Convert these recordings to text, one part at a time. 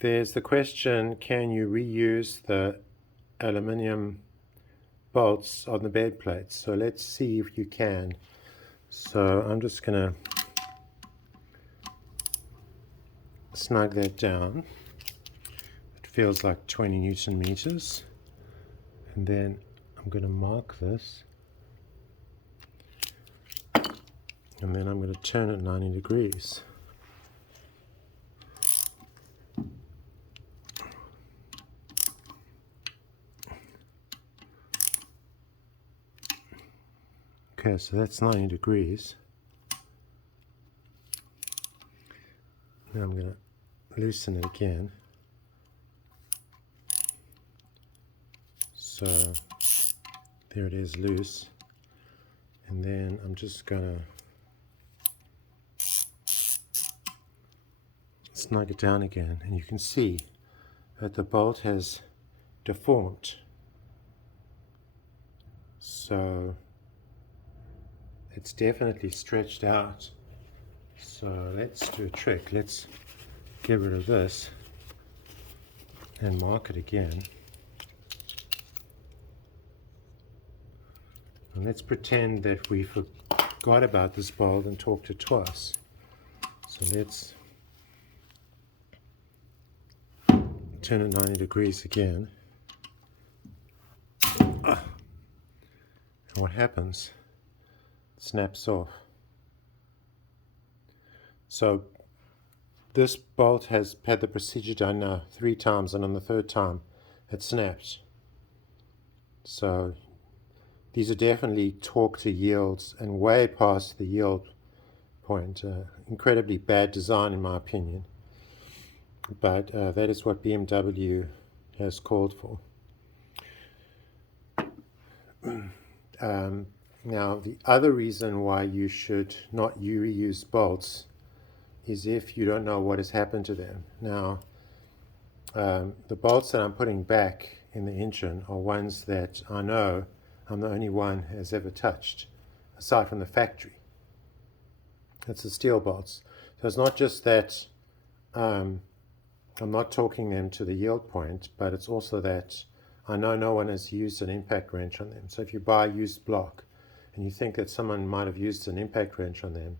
There's the question, can you reuse the aluminium bolts on the bed plates? So let's see if you can. So I'm just going to snug that down. It feels like 20 Newton meters. And then I'm going to mark this. And then I'm going to turn it 90 degrees. Okay, so that's 90 degrees. Now I'm going to loosen it again. So there it is, loose. And then I'm just going to snug it down again. And you can see that the bolt has deformed. So it's definitely stretched out. So let's do a trick. Let's get rid of this and mark it again. And let's pretend that we forgot about this bolt and torqued it twice. So let's turn it 90 degrees again. And what happens? It snaps off. So this bolt has had the procedure done now 3 times, and on the 3rd time it snapped. So these are definitely torque to yields and way past the yield point. Incredibly bad design in my opinion, but that is what BMW has called for. Now the other reason why you should not reuse bolts is if you don't know what has happened to them. Now the bolts that I'm putting back in the engine are ones that I know I'm the only one who has ever touched, aside from the factory. It's the steel bolts. So it's not just that I'm not torquing them to the yield point, but it's also that I know no one has used an impact wrench on them. So if you buy a used block and you think that someone might have used an impact wrench on them,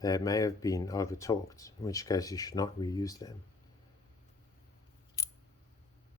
they may have been over torqued, in which case you should not reuse them.